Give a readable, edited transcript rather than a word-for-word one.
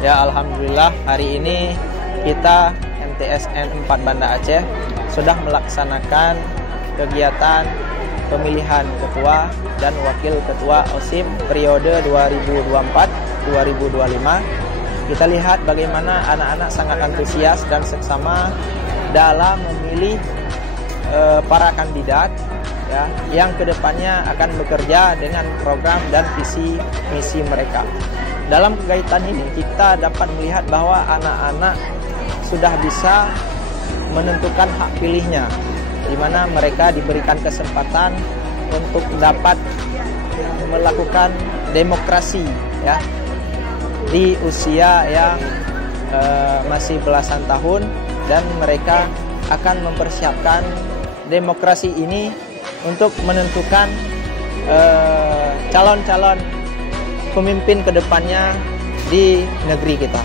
Ya, alhamdulillah hari ini kita MTSN 4 Banda Aceh sudah melaksanakan kegiatan pemilihan ketua dan wakil ketua OSIM periode 2024-2025. Kita lihat bagaimana anak-anak sangat antusias dan seksama dalam memilih para kandidat ya, yang kedepannya akan bekerja dengan program dan visi misi mereka. Dalam kaitan ini kita dapat melihat bahwa anak-anak sudah bisa menentukan hak pilihnya, di mana mereka diberikan kesempatan untuk dapat melakukan demokrasi ya di usia yang masih belasan tahun, dan mereka akan mempersiapkan demokrasi ini untuk menentukan calon-calon pemimpin kedepannya di negeri kita.